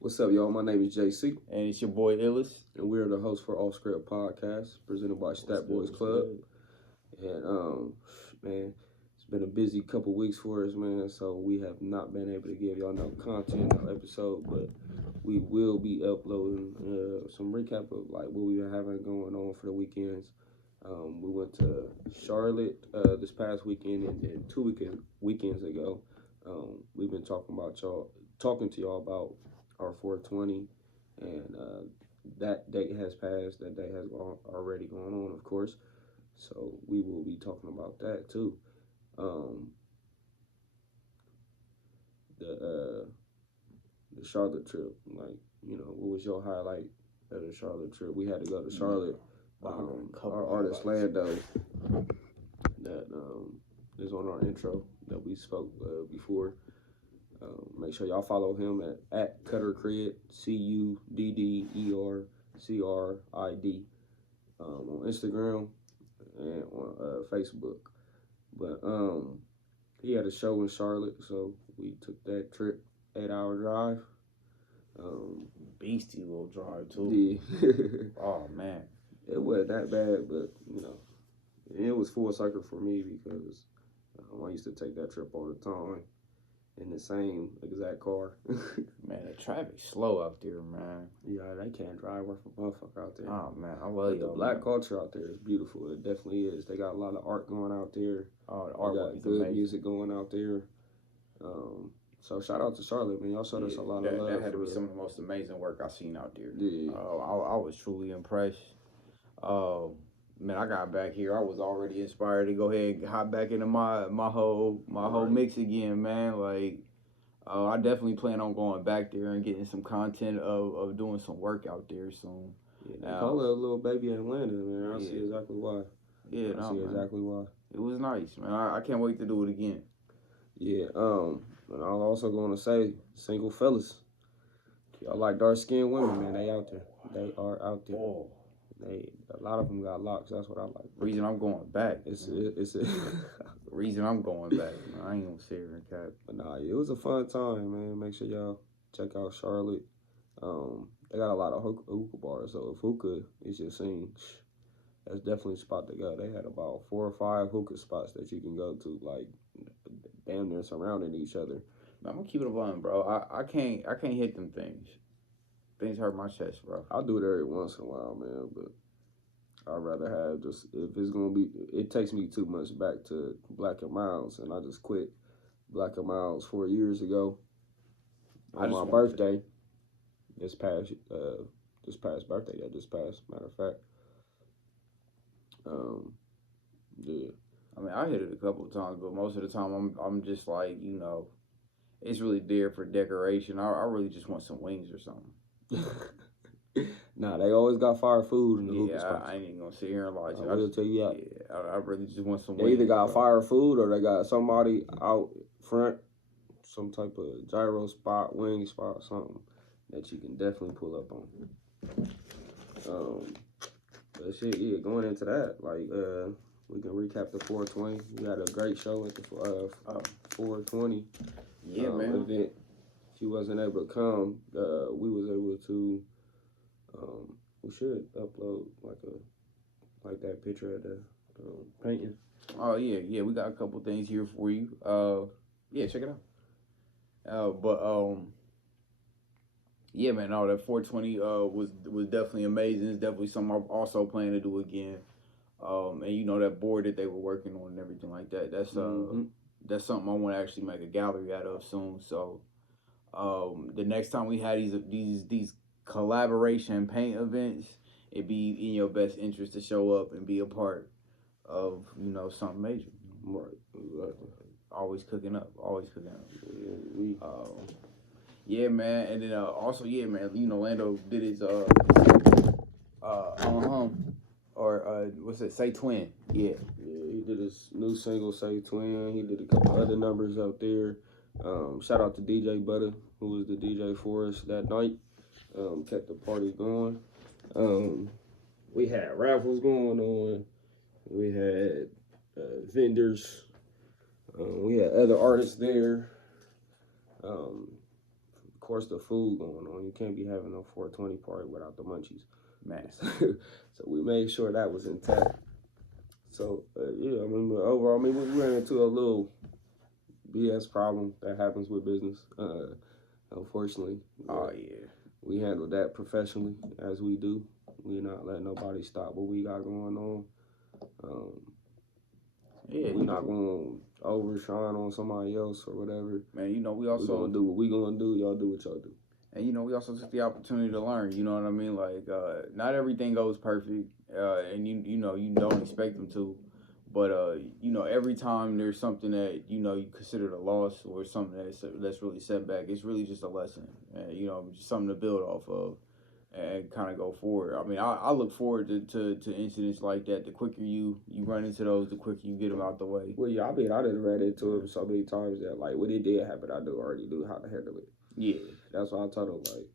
What's up, y'all? My name is JC. And it's your boy ILLUS. And we're the hosts for Off Script Podcast, presented by Stat Boys Club. And, man, it's been a busy couple weeks for us, man. So we have not been able to give y'all no content, no episode. But we will be uploading some recap of, like, what we've been having going on for the weekends. We went to Charlotte this past weekend, and 2 weekends ago, we've been talking to y'all about our 420, and that date has passed. That day has already gone on, of course. So we will be talking about that too. The Charlotte trip, like, you know, what was your highlight of the Charlotte trip? We had to go to Charlotte. Our artist Lando, that is on our intro that we spoke before. Make sure y'all follow him at Cuddercrid, CUDDERCRID, on Instagram and on Facebook. But he had a show in Charlotte, so we took that trip, 8-hour drive. Beastie little drive too. Yeah. Oh man, it wasn't that bad, but you know, it was full circle for me because I used to take that trip all the time in the same exact car. Man, the traffic's slow out there, man. Yeah, they can't drive worth a motherfucker out there. Oh man, I love the black culture out there is beautiful. It definitely is. They got a lot of art going out there. Oh, the artwork is good amazing. Music going out there. So shout out to Charlotte, man. Y'all showed us a lot of love. That had to be some of the most amazing work I've seen out there. Yeah. I was truly impressed. Man, I got back here. I was already inspired to go ahead and hop back into my whole mix again, man. Like, I definitely plan on going back there and getting some content of doing some work out there soon. Yeah, they call it a little baby Atlanta, man. I see exactly why. Yeah, I see exactly why. It was nice, man. I can't wait to do it again. Yeah. And I was also going to say, single fellas, y'all like dark skinned women, man. They out there. They are out there. Oh. A lot of them got locks. That's what I like. Reason I'm going back. It's reason I'm going back. Man. I ain't gonna sit here and cap. But nah, it was a fun time, man. Make sure y'all check out Charlotte. They got a lot of hookah bars, so if hookah is your scene, that's definitely a spot to go. They had about 4 or 5 hookah spots that you can go to, like damn near surrounding each other. I'm gonna keep it a blunt, bro. I can't hit them things. Things hurt my chest, bro. I'll do it every once in a while, man, but I'd rather have just, if it's gonna be, it takes me too much back to Black and Miles, and I just quit Black and Miles 4 years ago on my birthday. This past birthday that just passed, matter of fact. Yeah. I mean, I hit it a couple of times, but most of the time I'm just like, you know, it's really there for decoration. I really just want some wings or something. Nah, they always got fire food in the hookah spots. I ain't even gonna sit here and lie to you. I will tell you that. Yeah, I really just want some wings. They either got fire food or they got somebody out front, some type of gyro spot, wing spot, something that you can definitely pull up on. But shit, yeah, going into that, like, we can recap the 420. We had a great show at the 420 event. If you wasn't able to come, we was able to. We should upload like that picture of the painting. Oh yeah, we got a couple things here for you. Yeah, check it out. Yeah, man, no, that 420 was definitely amazing. It's definitely something I'm also planning to do again. And you know that board that they were working on and everything like that. That's something I want to actually make a gallery out of soon. So the next time we had these collaboration paint events, it'd be in your best interest to show up and be a part of, you know, something major. Right, exactly. Always cooking up. Yeah, man. And then also, yeah, man, you know, Lando did his what's it? Say Twin. Yeah, he did his new single, Say Twin. He did a couple other numbers out there. Shout out to DJ Butter, who was the DJ for us that night. Kept the party going. We had raffles going on. We had vendors. We had other artists there. Of course, the food going on. You can't be having no 420 party without the munchies. Man. So we made sure that was intact. So, yeah, I mean, overall, we ran into a little BS problem that happens with business, unfortunately. Oh, yeah. We handled that professionally, as we do. We not letting nobody stop what we got going on. Yeah, we're not going to overshine on somebody else or whatever. Man, you know, we also... We're going to do what we going to do. Y'all do what y'all do. And, you know, we also took the opportunity to learn, you know what I mean? Like, not everything goes perfect, and, you know, you don't expect them to. But, you know, every time there's something that, you know, you consider a loss or something that's really setback, it's really just a lesson. And, you know, just something to build off of and kind of go forward. I mean, I look forward to incidents like that. The quicker you run into those, the quicker you get them out the way. Well, yeah, I mean, I done ran into it so many times that, like, when it did happen, I already knew how to handle it. Yeah. That's why I told them, like,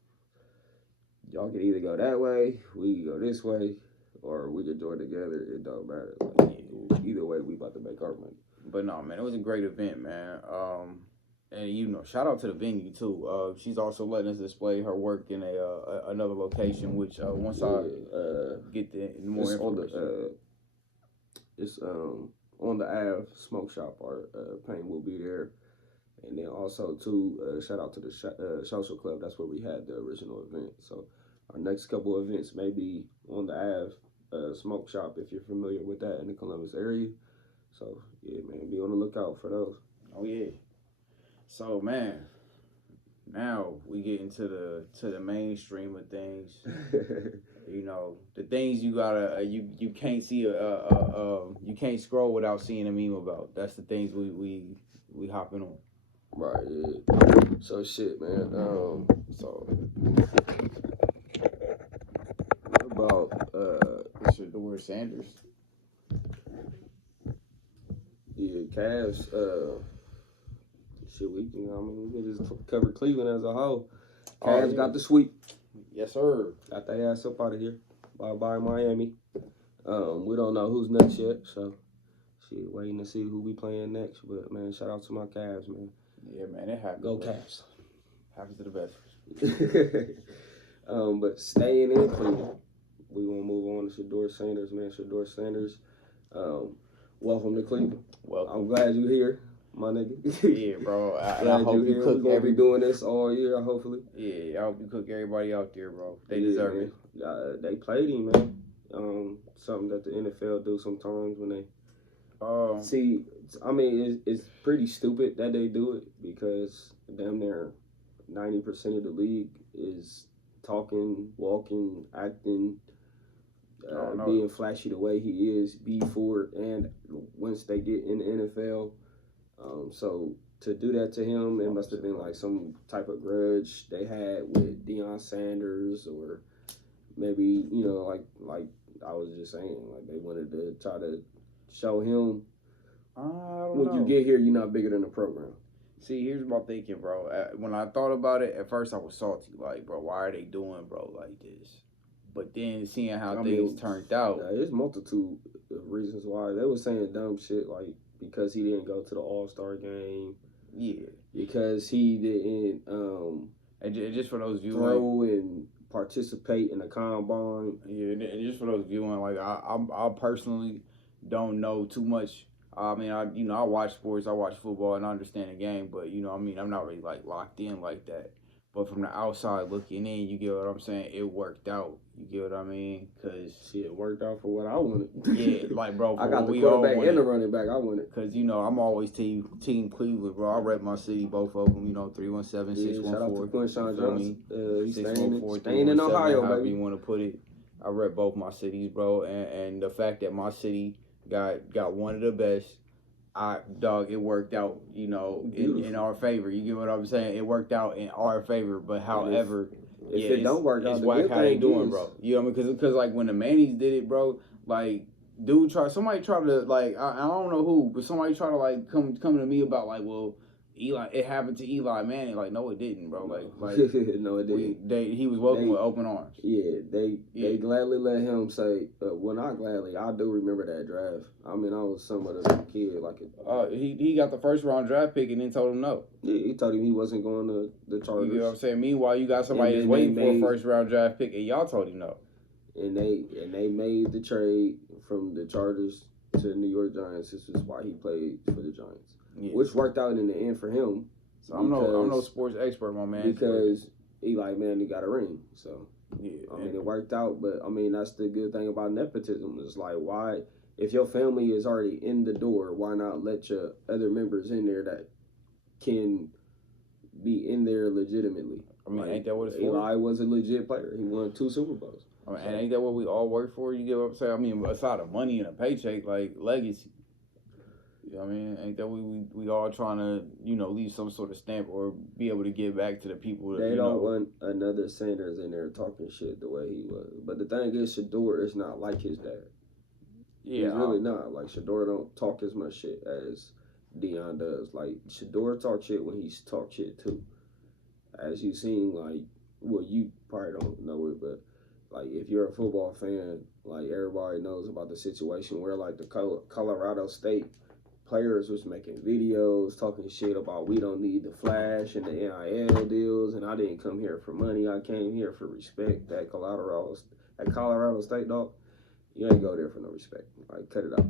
y'all can either go that way, we can go this way, or we can join together. It don't matter. Like, either way, we about to make our money. But no, man, it was a great event, man. And you know, shout out to the venue too. She's also letting us display her work in another location, which once I get the more information. It's on the Ave Smoke Shop. Our paint will be there. And then also, too, shout out to the Social Club. That's where we had the original event. So our next couple of events may be on the Ave Smoke Shop, if you're familiar with that in the Columbus area. So, yeah, man, be on the lookout for those. Oh, yeah. So, man, now we get into the mainstream of things. You know, the things you gotta you can't see you can't scroll without seeing a meme about. That's the things we hopping on. Right, yeah. So shit, man. So what about Sheduer Sanders? Yeah, Cavs. Shit, we can just cover Cleveland as a whole. Cavs got the sweep. Yes, sir. Got their ass up out of here. Bye Miami. We don't know who's next yet, so shit, waiting to see who we playing next. But man, shout out to my Cavs, man. Yeah, man, it happens. Go Cavs. Happens to the best. But staying in Cleveland, we gonna move on to Sheduer Sanders, man. Sheduer Sanders, welcome to Cleveland. Well, I'm glad you're here, my nigga. Yeah, bro. I hope you cook. We're gonna be doing this all year, hopefully. Yeah, I hope you cook everybody out there, bro. They deserve it. They played him, man. Something that the NFL do sometimes when they see. I mean, it's pretty stupid that they do it because damn near 90% of the league is talking, walking, acting, being flashy the way he is before and once they get in the NFL. So to do that to him, it must have been like some type of grudge they had with Deion Sanders, or maybe, you know, like I was just saying, like they wanted to try to show him when you get here, you're not bigger than the program. See, here's my thinking, bro. When I thought about it, at first I was salty, like, bro, why are they doing, bro, like this? But then seeing how things turned out, there's multitude of reasons why they were saying dumb shit, like because he didn't go to the All-Star game. Yeah, because he didn't and just for those viewing, throw and participate in the combine. Yeah, and just for those viewing, like I personally don't know too much. I mean, I watch sports, I watch football, and I understand the game, but you know, I mean, I'm not really like locked in like that. But from the outside looking in, you get what I'm saying? It worked out. You get what I mean? Cause shit, it worked out for what I wanted. Yeah, like bro, I got the quarterback and the running back I wanted. Cause you know I'm always team Cleveland, bro. I rep my city, both of them. You know, 317, 614. Shout out to Quinshawn Johnson. He's staying in Ohio, however baby. You want to put it. I rep both my cities, bro, and the fact that my city got one of the best. It worked out, you know, in our favor. You get what I'm saying? It worked out in our favor, but however, if it don't work out, it's whack how they doing, bro. You know what I mean? Because like when the Mannies did it, bro, like somebody tried to like I don't know who, but somebody tried to like come to me about like, well, Eli, it happened to Eli Manning. Like, no, it didn't, bro. Like no, it didn't. He was welcomed with open arms. Yeah, they gladly let him say. Well, not gladly. I do remember that draft. I mean, I was somewhat of a kid. He got the first round draft pick and then told him no. Yeah, he told him he wasn't going to the Chargers. You know what I'm saying? Meanwhile, you got somebody that's waiting for a first round draft pick, and y'all told him no. And they made the trade from the Chargers to the New York Giants. This is why he played for the Giants, which worked out in the end for him. So I'm no sports expert, my man. Because Eli Manning got a ring, so I mean it worked out. But I mean that's the good thing about nepotism. It's like, why, if your family is already in the door, why not let your other members in there that can be in there legitimately? I mean, ain't that what it's for? Eli was a legit player. He won 2 Super Bowls. I mean, and ain't that what we all work for? You get what I'm saying? I mean, aside of money and a paycheck, like legacy. You know what I mean? Ain't that we all trying to, leave some sort of stamp or be able to give back to the people that, they don't want another Sanders in there talking shit the way he was. But the thing is, Sheduer is not like his dad. Yeah, he's really not. Like, Sheduer don't talk as much shit as Deion does. Like, Sheduer talk shit when he's talk shit too. As you seen, like, well, you probably don't know it, but like, if you're a football fan, like, everybody knows about the situation where, like, the Colorado State players was making videos talking shit about we don't need the flash and the NIL deals, and I didn't come here for money. I came here for respect. That Colorado State, dog, you ain't go there for no respect. Like, cut it out.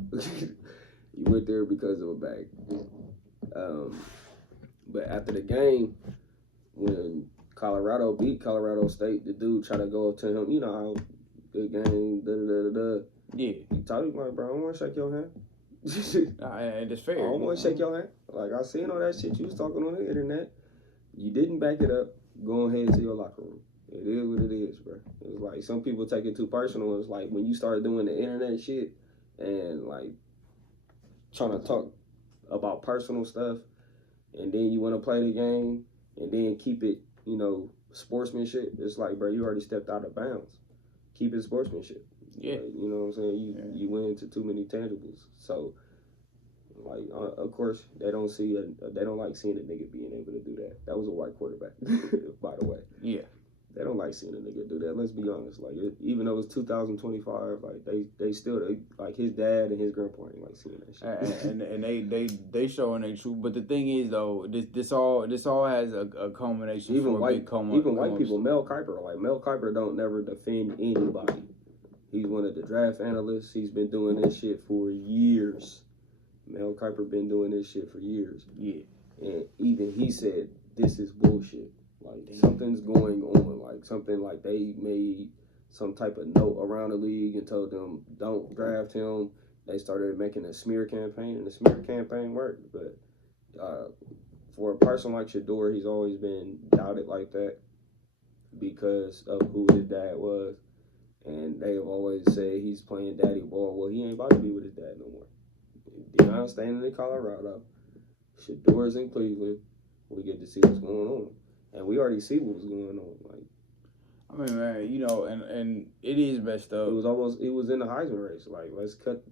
You went there because of a bag. But after the game, when Colorado beat Colorado State, the dude tried to go up to him, you know how, good game, da-da-da-da-da. Yeah. He told him, like, bro, I don't want to shake your hand. And it's fair. I don't want to shake your hand. Like, I seen all that shit you was talking on the internet. You didn't back it up. Go ahead to your locker room. It is what it is, bro. It's like, some people take it too personal. It's like, when you start doing the internet shit and, like, trying to talk about personal stuff, and then you want to play the game and then keep it, sportsmanship. It's like, bro, you already stepped out of bounds. Keep it sportsmanship. Yeah. Like, you know what I'm saying? You went into too many tangibles. So, like, of course, they don't like seeing a nigga being able to do that. That was a white quarterback, by the way. Yeah. They don't like seeing a nigga do that. Let's be honest. Like, even though it's 2025, like, they still, like, his dad and his grandpa ain't like seeing that shit. and they showing their truth. But the thing is, though, this all has a culmination. Even white people, Mel Kiper don't never defend anybody. He's one of the draft analysts. He's been doing this shit for years. Mel Kiper been doing this shit for years. Yeah. And even he said, this is bullshit. Like, something's going on. Like, something like they made some type of note around the league and told them, don't draft him. They started making a smear campaign, and the smear campaign worked. But for a person like Sheduer, he's always been doubted like that because of who his dad was. And they have always said he's playing daddy ball. Well, he ain't about to be with his dad no more. Deion's staying in Colorado. Sheduer's in Cleveland. We get to see what's going on. And we already see what was going on. Like, I mean, man, and it is messed up. It was in the Heisman race. Like, let's cut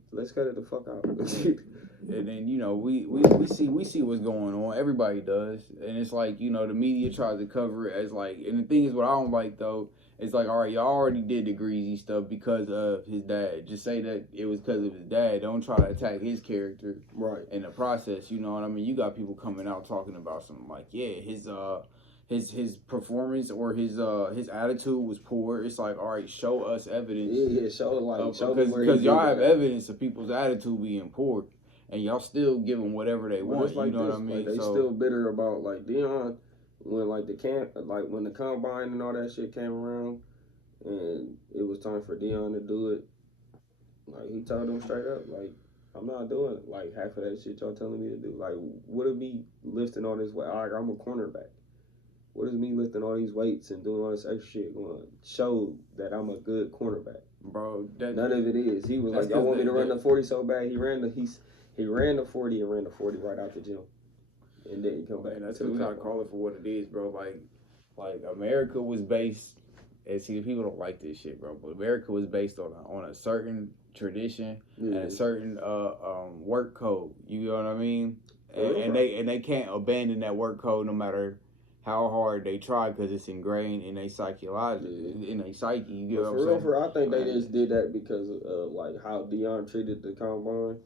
it the fuck out. And then, we see what's going on. Everybody does. And it's like, the media tries to cover it as like, and the thing is, what I don't like, though, it's like, all right, y'all already did the greasy stuff because of his dad. Just say that it was because of his dad. Don't try to attack his character in the process. You know what I mean? You got people coming out talking about something like, yeah, his performance or his attitude was poor. It's like, all right, show us evidence. Yeah, show because y'all have evidence of people's attitude being poor, and y'all still give them whatever they want. Like, you know what I mean? Like, they still bitter about, like, Deion. When, like, when the combine and all that shit came around, and it was time for Deion to do it, like, he told them straight up, like, I'm not doing, like, half of that shit y'all telling me to do. Like, what is me lifting all this weight? Like, I'm a cornerback. What is me lifting all these weights and doing all this extra shit going to show that I'm a good cornerback? Bro, none of it is. He was like, y'all want me to run the 40 so bad? He ran the 40 and ran the 40 right out the gym. And didn't come back. That's what I call it for what it is, bro. Like America was based, and see, people don't like this shit, bro. But America was based on a certain tradition and a certain work code. You know what I mean? and they can't abandon that work code no matter how hard they try, because it's ingrained in their psychology, in their psyche. You get what I'm saying? For real, I think they just did that because of like how Deion treated the combine.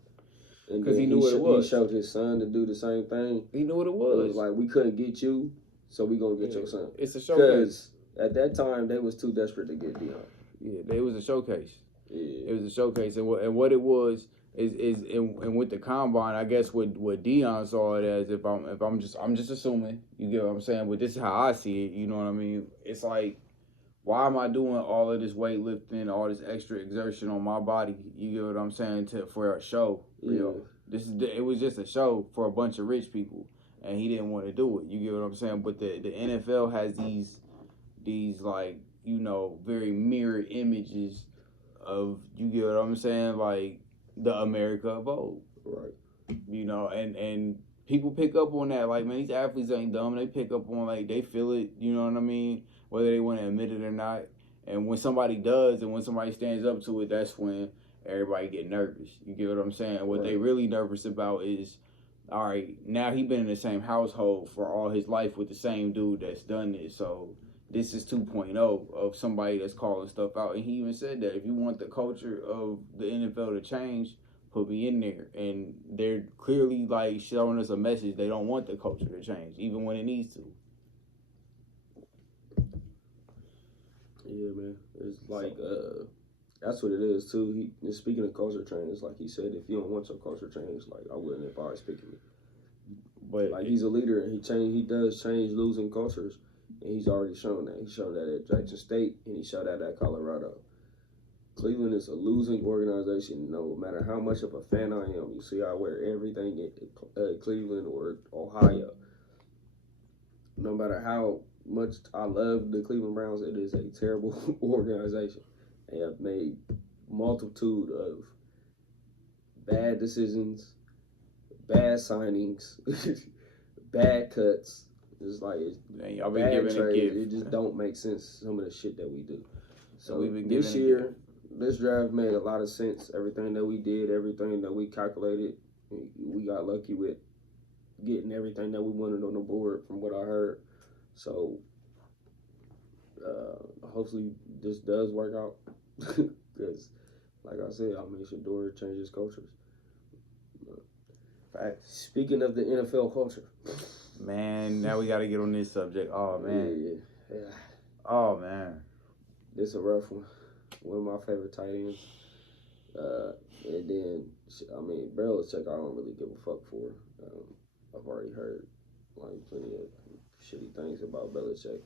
Because he knew what it was. He showed his son to do the same thing. He knew what it was. It was like, we couldn't get you, so we gonna get your son. It's a showcase. Because at that time, they was too desperate to get Deion. Yeah, they was a showcase. Yeah. It was a showcase, and what it was is and with the combine, I guess what Deion saw it as, I'm just assuming, you get what I'm saying, but this is how I see it, you know what I mean? It's like, why am I doing all of this weightlifting, all this extra exertion on my body? You get what I'm saying, for a show? You know, it was just a show for a bunch of rich people, and he didn't want to do it. You get what I'm saying? But the NFL has these like, you know, very mirror images of, you get what I'm saying, like the America of old, right? You know, and people pick up on that. Like, man, these athletes ain't dumb. They pick up on, like, they feel it. You know what I mean? Whether they want to admit it or not. And when somebody does, and when somebody stands up to it, that's when everybody get nervous. You get what I'm saying? What they really nervous about is, all right, now he been in the same household for all his life with the same dude that's done this. So this is 2.0 of somebody that's calling stuff out. And he even said that if you want the culture of the NFL to change, put me in there. And they're clearly like showing us a message. They don't want the culture to change, even when it needs to. Yeah, man. It's like, that's what it is, too. Speaking of culture change, it's like he said, if you don't want your culture change, like, I wouldn't advise picking it. But like, he's a leader, and he does change losing cultures, and he's already shown that. He showed that at Jackson State, and he showed that at Colorado. Cleveland is a losing organization, no matter how much of a fan I am. You see, I wear everything in Cleveland or Ohio. No matter how much I love the Cleveland Browns, it is a terrible organization. They have made multitude of bad decisions, bad signings, bad cuts. It's like y'all been giving a gift. It just don't make sense, some of the shit that we do. So we've been this year, this draft made a lot of sense. Everything that we did, everything that we calculated, we got lucky with getting everything that we wanted on the board from what I heard. So hopefully this does work out, because like I said, I mean, Sheduer changes cultures. Speaking of the NFL culture, man, now we got to get on this subject. Oh man, yeah. Oh man, this is a rough one. One of my favorite tight ends. And then, I mean, belichick, I don't really give a fuck for. I've already heard like plenty of shitty things about Belichick,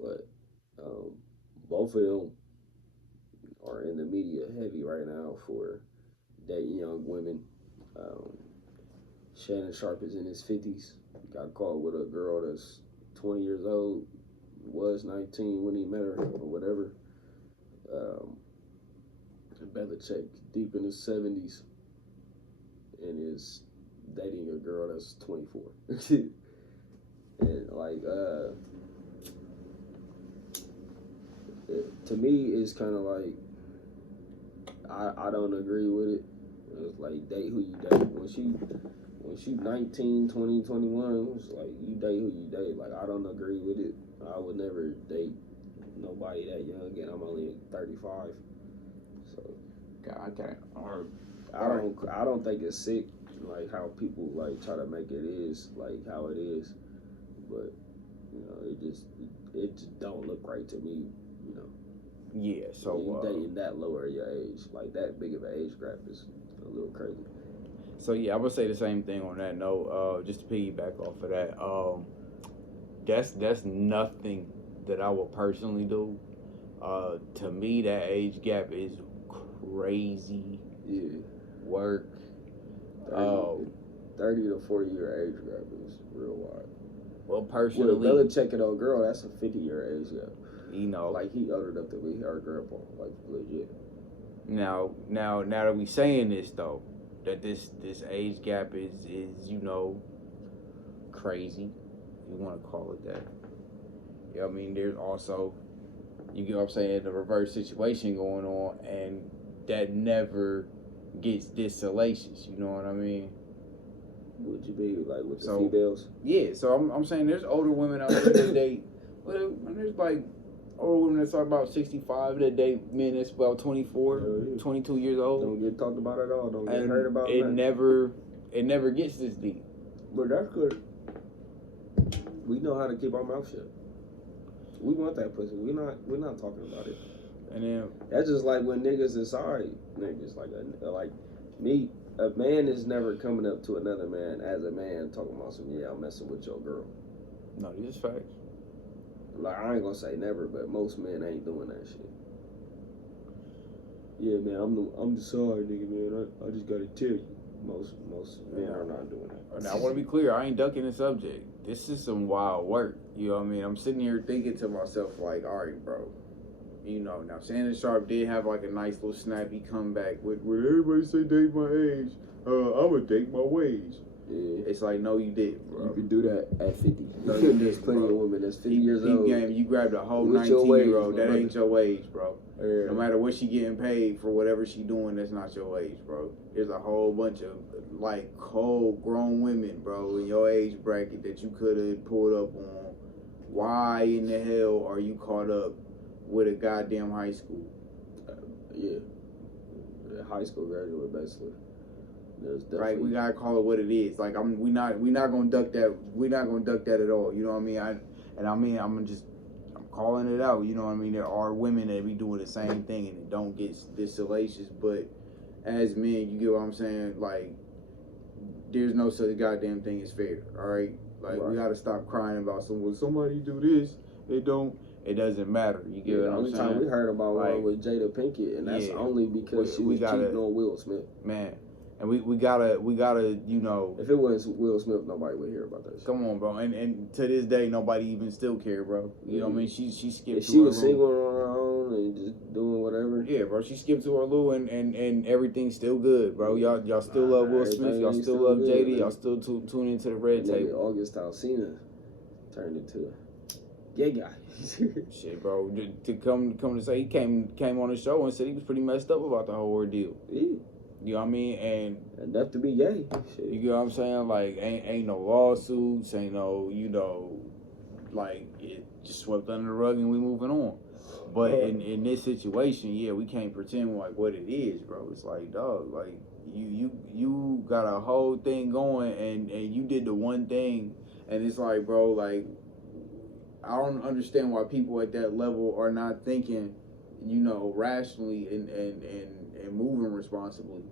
but both of them are in the media heavy right now for dating young women. Shannon Sharp is in his 50s. Got caught with a girl that's 20 years old, was 19 when he met her or whatever. Belichick deep in his 70s and is dating a girl that's 24. And like, to me, it's kind of like, I don't agree with it. It's like, date who you date. When she 19, 20, 21, it's like, you date who you date. Like, I don't agree with it. I would never date nobody that young, and I'm only 35. So, I don't think it's sick, like how people like try to make it is like how it is, but you know, it just don't look right to me, you know. Yeah, so you dating that lower your age, like that big of an age gap is a little crazy. So yeah, I would say the same thing on that note. Just to piggyback off of that, that's nothing that I would personally do. To me, that age gap is crazy. Yeah. Work. 30 to 40 year age gap is real wide. Well, personally, with a Belichick and old girl, that's a 50-year age gap. You know, like he old enough to be her grandpa, like legit. Now that we saying this though, that this age gap is you know, crazy. You want to call it that? Yeah, I mean, there's also, you get what I'm saying, the reverse situation going on, and that never gets this salacious. You know what I mean? Would you be like with the So, females? Yeah, so I'm saying there's older women out there that date. Well, there's like older women that's about 65 that date men that's about 24, 22 years old. Don't get talked about at all. Don't get And heard about. It never gets this deep. But that's good. We know how to keep our mouth shut. We want that pussy. We're not talking about it. And then that's just like when niggas is sorry. Niggas like me. A man is never coming up to another man as a man talking about some, yeah, I'm messing with your girl. No, these is facts. Like, I ain't gonna say never, but most men ain't doing that shit. Yeah, man, I'm the sorry nigga, man. I just gotta tell you. Most men are not doing that. Now, I want to be clear. I ain't ducking the subject. This is some wild work. You know what I mean? I'm sitting here thinking to myself, like, all right, bro. You know, now Shannon Sharp did have like a nice little snappy comeback with everybody say date my age. I'ma date my wage. Yeah. It's like, no, you didn't, bro. You can do that at 50. No, you There's plenty of women that's 50 years old. Game, you grabbed a whole 19-year-old. That ain't your age, bro. Yeah. No matter what she getting paid for whatever she doing, that's not your age, bro. There's a whole bunch of like cold grown women, bro, in your age bracket that you could have pulled up on. Why in the hell are you caught up with a goddamn high school? Yeah, high school graduate basically. Right, we gotta call it what it is. Like we not gonna duck that. We're not gonna duck that at all. You know what I mean? I'm calling it out. You know what I mean? There are women that be doing the same thing and it don't get this salacious. But as men, you get what I'm saying? Like, there's no such goddamn thing as fair. All right, like we gotta stop crying about somebody do this. They don't. It doesn't matter. You get what I'm saying? The only time we heard about one was Jada Pinkett, and that's only because she was cheating on Will Smith. Man, and we gotta, you know. If it wasn't Will Smith, nobody would hear about that shit. Come on, bro. And to this day, nobody even still care, bro. You know what I mean? She skipped. She was single on her own and just doing whatever. Yeah, bro. She skipped to her Lou, and everything's still good, bro. Y'all still love Will Smith. Y'all still love JD. Man. Y'all still tune into the red table. August Alsina turned into a gay guy. Shit, bro. To come to say he came on the show and said he was pretty messed up about the whole ordeal. Yeah. You know what I mean? And enough to be gay. Shit. You get what I'm saying? Like, ain't no lawsuits, ain't no, you know, like, it just swept under the rug and we moving on. But in this situation, yeah, we can't pretend like what it is, bro. It's like, dog, like, you got a whole thing going and you did the one thing, and it's like, bro, like, I don't understand why people at that level are not thinking, you know, rationally and moving responsibly.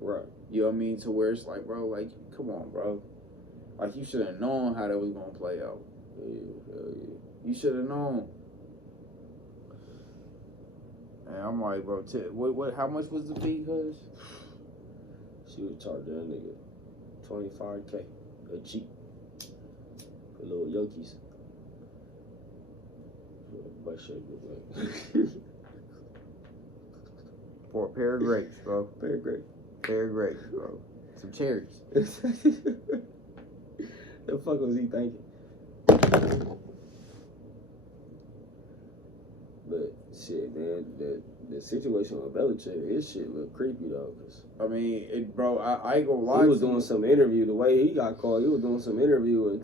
Right. You know what I mean? To where it's like, bro, like, come on, bro. Like, you should have known how that was going to play out. Yeah. You should have known. And I'm like, bro, what? How much was the fee, cuz? She was charging that nigga $25K a cheap for little Yokies. Butt shape look like. For a pair of grapes, bro. Pair of grapes, bro. Some cherries. The fuck was he thinking? But shit, man, the situation with Belichick, his shit look creepy though. Cause I mean, bro, I ain't gonna lie. He was doing some interview. The way he got called, he was doing some interview, and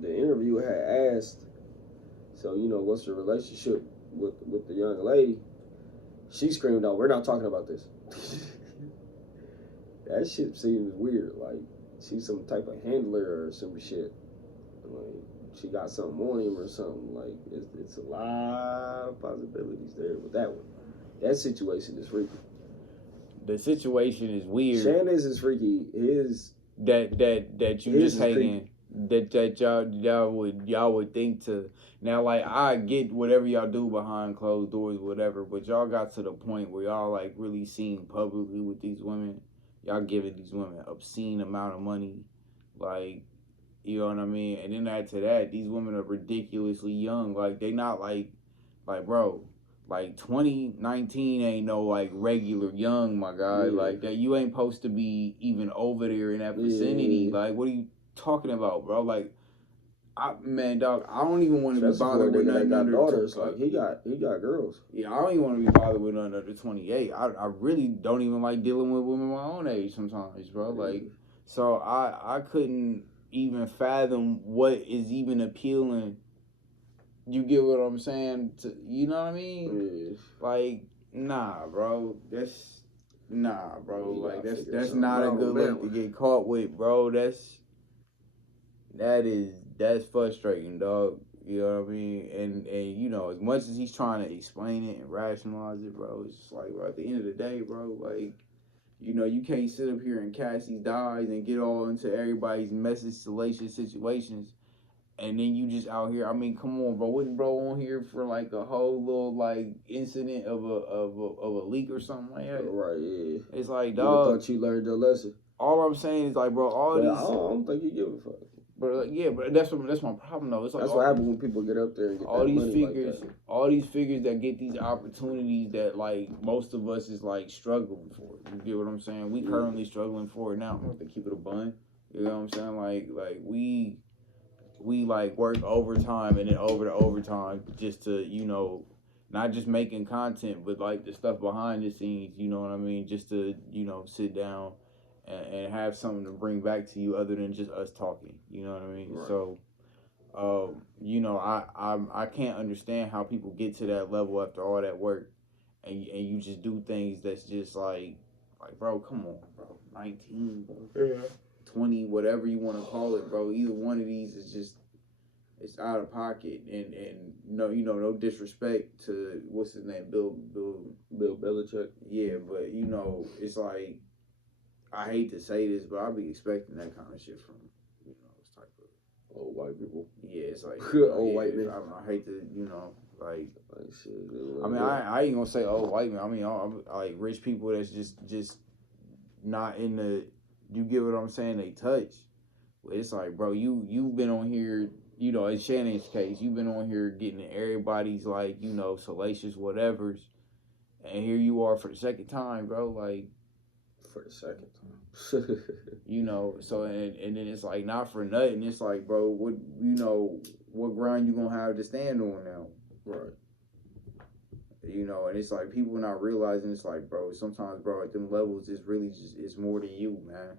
the interviewer had asked, so you know, what's the relationship with the young lady? She screamed out, "We're not talking about this." That shit seems weird. Like she's some type of handler or some shit. Like she got something on him or something. Like it's a lot of possibilities there with that one. That situation is freaky. The situation is weird. Shannon's is freaky. His that you just hating. That y'all would think to now, like, I get whatever y'all do behind closed doors, whatever, but y'all got to the point where y'all like really seen publicly with these women, y'all giving these women obscene amount of money, like, you know what I mean? And then add to that, these women are ridiculously young. Like, they not like bro, like 2019 ain't no like regular young, my guy. Yeah. Like that, you ain't supposed to be even over there in that vicinity. Yeah. Like, what are you talking about, bro? Like, man, dog, I don't even want to be bothered with nothing under daughters. Like, he got girls. Yeah, I don't even want to be bothered with nothing under 28. I really don't even like dealing with women my own age sometimes, bro. Like, So I couldn't even fathom what is even appealing. You get what I'm saying? You know what I mean? Yeah. Like, nah, bro. Nah, bro. Like that's not a out good on that look to one. get caught with, bro. That's frustrating, dog. You know what I mean? And you know, as much as he's trying to explain it and rationalize it, bro, it's just like, bro, at the end of the day, bro, like, you know, you can't sit up here and cast these dies and get all into everybody's messy, salacious situations, and then you just out here. I mean, come on, bro. Wasn't bro on here for like a whole little like incident of a leak or something like that? Right, yeah. It's like, You would have dog. thought you learned your lesson. All I'm saying is like, bro, all But these. I don't think you give a fuck. But yeah, but that's my problem though. It's like that's what happens when people get up there and get all that these money figures, like that. all these figures that get these opportunities that like most of us is like struggling for. You get what I'm saying? We currently struggling for it now. I'm gonna have to keep it a bun. You know what I'm saying? Like we like work overtime and then over to overtime just to, you know, not just making content, but like the stuff behind the scenes. You know what I mean? Just to, you know, sit down and have something to bring back to you other than just us talking. You know what I mean? Right. So. You know, I can't understand how people get to that level after all that work, and you just do things that's just like bro, come on, bro, 19, bro, yeah, 20, whatever you want to call it, bro. Either one of these is just it's out of pocket, and no, you know, no disrespect to what's his name, Bill Belichick. Yeah, but you know, it's like I hate to say this, but I'll be expecting that kind of shit from old white people. Yeah, it's like old white men. I hate to, you know, like shit. I mean, I ain't gonna say old white men. I mean, like rich people that's just not in the. You get what I'm saying? They touch. But it's like, bro, you've been on here. You know, in Shannon's case, you've been on here getting everybody's like, you know, salacious whatevers, and here you are for the second time, bro. Like for the second time. You know, so and then it's like not for nothing. It's like, bro, what you know, what ground you gonna have to stand on now? Right. You know, and it's like people not realizing it's like, bro, sometimes, bro, at them levels, it's really just it's more than you, man.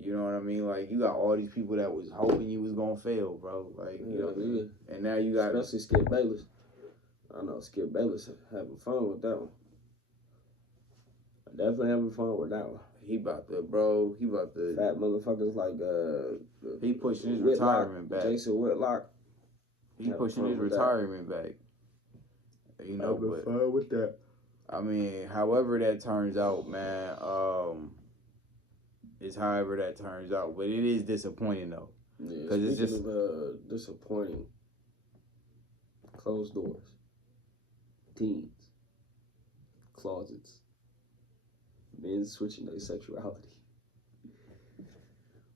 You know what I mean? Like you got all these people that was hoping you was gonna fail, bro. Like you know, yeah. And now you got especially Skip Bayless. I know Skip Bayless having fun with that one. Definitely having fun with that one. He about to fat motherfuckers like he pushing his Whitlock, retirement back. Jason Whitlock. He pushing his retirement back. You know, but fun with that. I mean, however that turns out, man, it's however that turns out. But it is disappointing though. Yeah, because it's just disappointing. Closed doors, teens, closets, men switching their sexuality.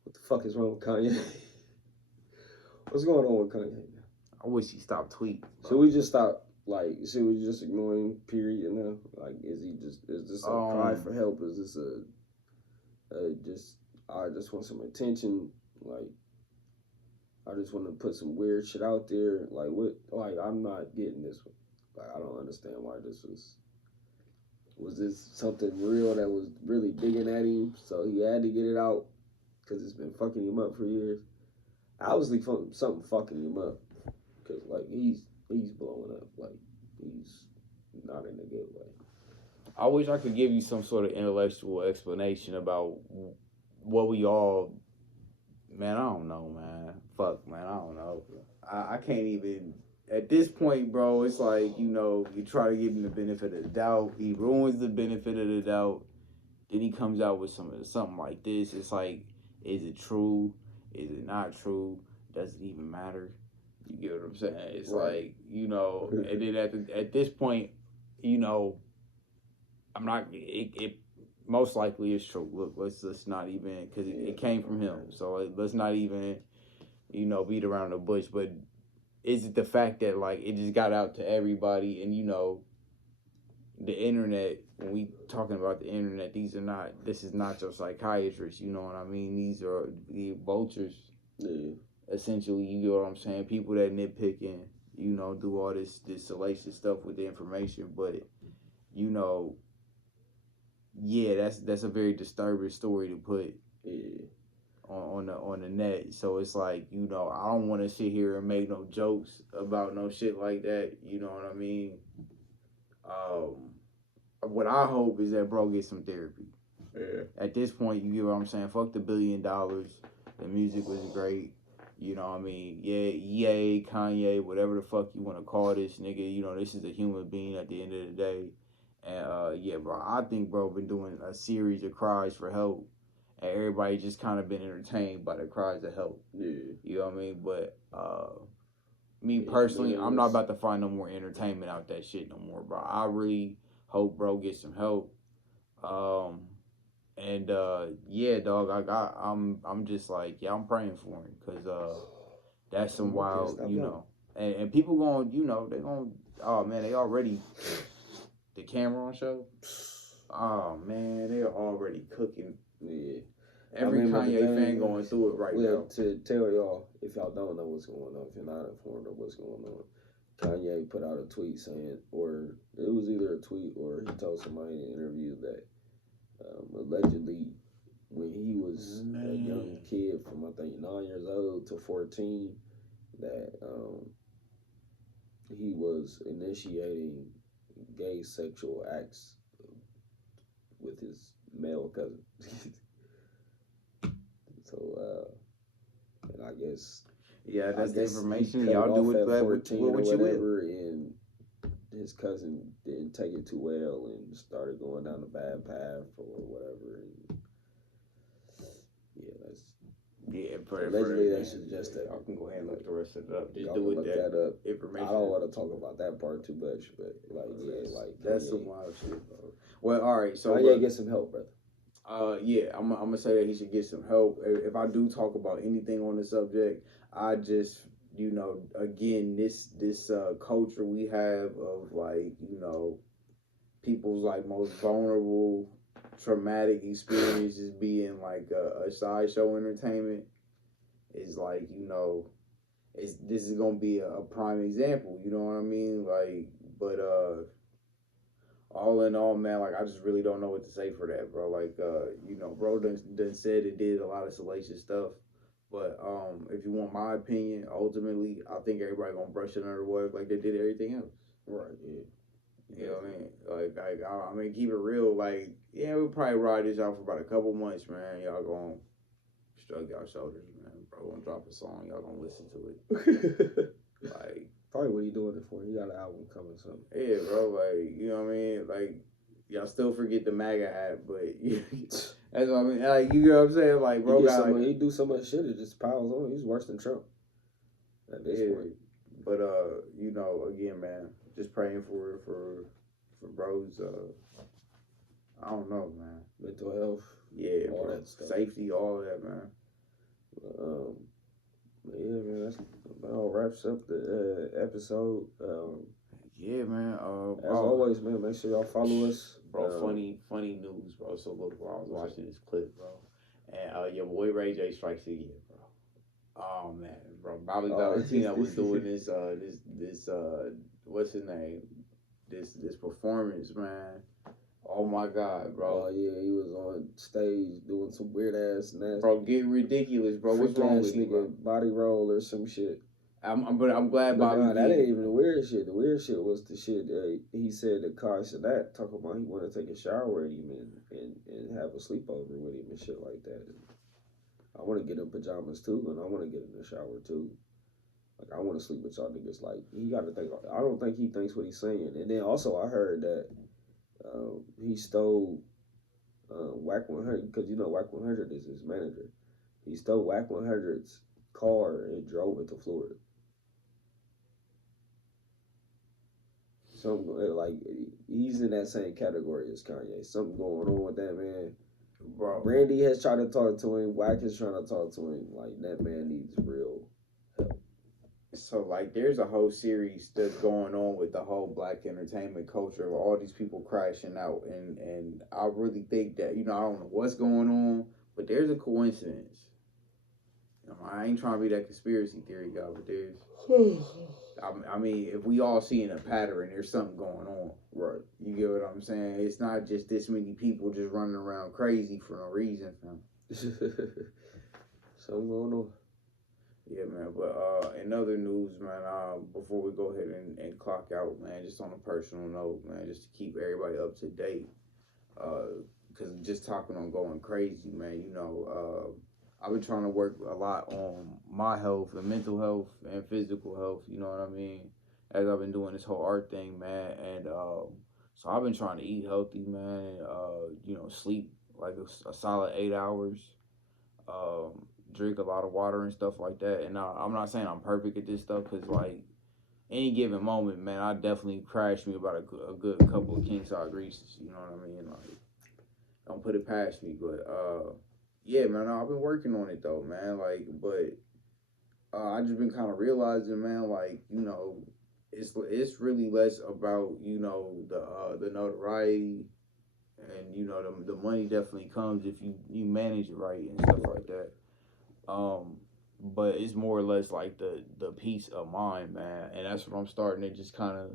What the fuck is wrong with Kanye? What's going on with Kanye? I wish he stopped tweeting. Should we just stop? Like, should we just ignore him? Period. Now, like, is this a cry for help? Is this I just want some attention? Like, I just want to put some weird shit out there. Like, what? Like, I'm not getting this one. Like, I don't understand why this was this something real that was really digging at him, so he had to get it out because it's been fucking him up for years. Obviously, something fucking him up because like he's blowing up. Like he's not in a good way. I wish I could give you some sort of intellectual explanation about what we all. Man, I don't know, man. Fuck, man, I don't know. I can't even. At this point, bro, it's like, you know, you try to give him the benefit of the doubt. He ruins the benefit of the doubt. Then he comes out with something like this. It's like, is it true? Is it not true? Does it even matter? You get what I'm saying? It's right. Like, you know, and then at this point, you know, I'm not, it most likely is true. Look, let's not even, because it came from him. So let's not even, you know, beat around the bush. But is it the fact that, like, it just got out to everybody and, you know, the internet, when we talking about the internet, this is not your psychiatrist, you know what I mean? These are the vultures. Yeah. Essentially, you get what I'm saying? People that nitpick and, you know, do all this salacious stuff with the information, but, you know, yeah, that's a very disturbing story to put Yeah. On the net. So it's like, you know, I don't want to sit here and make no jokes about no shit like that. You know what I mean? What I hope is that bro gets some therapy. Yeah. At this point, you get what I'm saying? Fuck the $1 billion. The music was great. You know what I mean? Yeah, yay, Kanye, whatever the fuck you want to call this nigga. You know, this is a human being at the end of the day. And yeah, bro, I think bro been doing a series of cries for help. And everybody just kind of been entertained by the cries of help. Yeah. You know what I mean? But me personally, I'm not about to find no more entertainment out that shit no more, bro. I really hope bro gets some help. Yeah, dog, I'm just like, yeah, I'm praying for him, because that's some wild, you know. And people going, you know, they going, oh man, they already, the Cameron show, oh man, they're already cooking. Yeah. Every Kanye fan going through it right now. To tell y'all, if y'all don't know what's going on, if you're not informed of what's going on, Kanye put out a tweet saying, or it was either a tweet or he told somebody in an interview that allegedly when he was a young kid from I think 9 years old to 14, that he was initiating gay sexual acts with his male cousin. So, and I guess that's the information. Y'all do with that 14 what you whatever, and his cousin didn't take it too well and started going down the bad path or whatever. And allegedly that's just that. I can go ahead and look the rest of it up. Just y'all do look that up. Information. I don't want to talk about that part too much, but that's some wild shit, bro. Well, all right, so get some help, brother. I'm gonna say that he should get some help. If I do talk about anything on the subject, I just, you know, again, this culture we have of, like, you know, people's like most vulnerable, traumatic experiences being like a sideshow entertainment is like, you know, this is gonna be a prime example. You know what I mean? Like, but all in all, man, like, I just really don't know what to say for that, bro. Like, you know, bro done said it did a lot of salacious stuff. But if you want my opinion, ultimately, I think everybody gonna brush it under the rug like they did everything else. Right, yeah. You know what I mean? Like, I mean, keep it real. Like, yeah, we'll probably ride this out for about a couple months, man. Y'all gonna shrug y'all shoulders, man. Bro gonna drop a song, y'all gonna listen to it. Like, probably what he doing it for. He got an album coming, so. Yeah, bro. Like, you know what I mean? Like, y'all still forget the MAGA hat, but that's what I mean. Like, you know what I'm saying? Like, bro, he do so much shit, it just piles on. He's worse than Trump at this point. But you know, again, man, just praying for bros. I don't know, man. Mental health. Yeah, all bro. that stuff. Safety, all that, man. Yeah, man, that all wraps up the episode. Yeah, man. As always, man, make sure y'all follow us. Bro, funny news, bro. So look, bro, I was watching this clip, bro, and your boy Ray J strikes again, bro. Oh man, bro, Bobby Valentino was doing this what's his name? This performance, man. Oh my God, bro. Oh yeah, he was on stage doing some weird ass nasty. Bro, getting ridiculous, bro. What's wrong with you, bro? Body roll or some shit. I'm glad Bobby. Nah, that ain't even the weird shit. The weird shit was the shit that he said that Kai Sadat talking about he want to take a shower with him and have a sleepover with him and shit like that. And I want to get in pajamas too, and I want to get in the shower too. Like, I want to sleep with y'all niggas. Like, he got to think. I don't think he thinks what he's saying. And then also I heard that he stole Whack 100, because you know Whack 100 is his manager. He stole Whack 100's car and drove it to Florida. Something like, he's in that same category as Kanye. Something going on with that man. Bro. Brandy has tried to talk to him. Whack is trying to talk to him. Like, that man needs real help. So, like, there's a whole series that's going on with the whole black entertainment culture of all these people crashing out. And I really think that, you know, I don't know what's going on, but there's a coincidence. You know, I ain't trying to be that conspiracy theory guy, but there's... I mean, if we all seeing a pattern, there's something going on. Right. You get what I'm saying? It's not just this many people just running around crazy for no reason, fam. Something going on. Yeah, man. But in other news, man, before we go ahead and clock out, man, just on a personal note, man, just to keep everybody up to date, because just talking on going crazy, man, I've been trying to work a lot on my health and mental health and physical health, you know what I mean, as I've been doing this whole art thing, man, and so I've been trying to eat healthy, man, sleep like a solid 8 hours, drink a lot of water and stuff like that. And I'm not saying I'm perfect at this stuff, because like any given moment, man, I definitely crash me about a good couple of king size Reese's, you know what I mean? Like, don't put it past me, but yeah, man, I've been working on it though, man. Like, but I just been kind of realizing, man, like, it's really less about the notoriety, and the money definitely comes if you manage it right and stuff like that. But it's more or less like the peace of mind, man, and that's what I'm starting to just kind of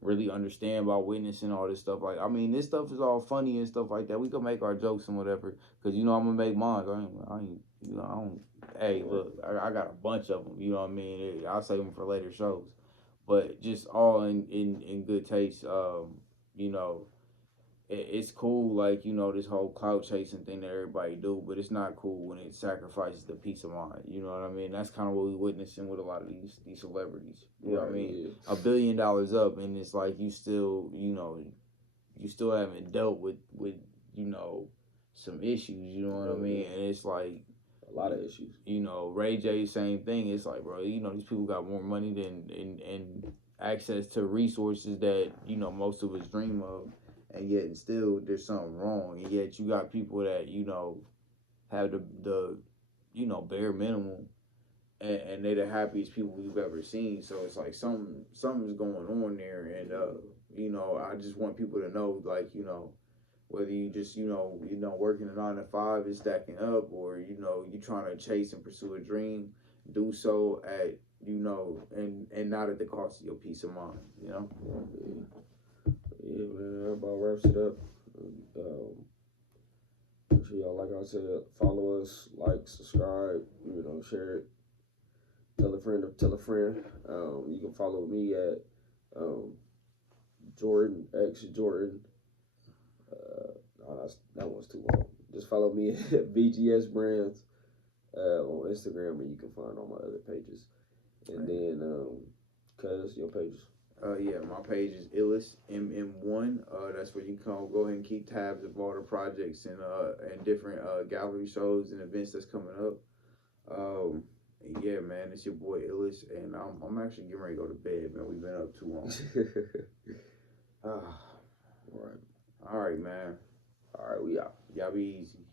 really understand by witnessing all this stuff. Like, I mean, this stuff is all funny and stuff like that. We can make our jokes and whatever, because I'm gonna make mine. I don't. Hey, look, I got a bunch of them. You know what I mean? I'll save them for later shows, but just all in good taste. You know, it's cool, like, this whole clout chasing thing that everybody do, but it's not cool when it sacrifices the peace of mind. You know what I mean? That's kind of what we're witnessing with a lot of these celebrities. You know what I mean? Yeah. $1 billion up, and it's like you still haven't dealt with some issues. You know what I mean? And it's like a lot of issues. Ray J, same thing. It's like, bro, these people got more money than and access to resources that most of us dream of. And yet still there's something wrong. And yet you got people that, have the bare minimum, and they're the happiest people we've ever seen. So it's like something's going on there. And I just want people to know, like, whether you just, working a 9 to 5 is stacking up, or, you trying to chase and pursue a dream, do so at, and not at the cost of your peace of mind, Yeah, man, that about wraps it up. Make sure y'all, like I said, follow us, like, subscribe, share it. Tell a friend. You can follow me at Jordan X Jordan. That one's too long. Just follow me at BGS Brands on Instagram, and you can find all my other pages. And then, cuz your pages. Yeah, my page is ILLUS MM1. That's where you can go ahead and keep tabs of all the projects and different gallery shows and events that's coming up. Yeah, man, it's your boy ILLUS, and I'm actually getting ready to go to bed, man. We've been up too long. All right, man. All right, we out. Y'all be easy.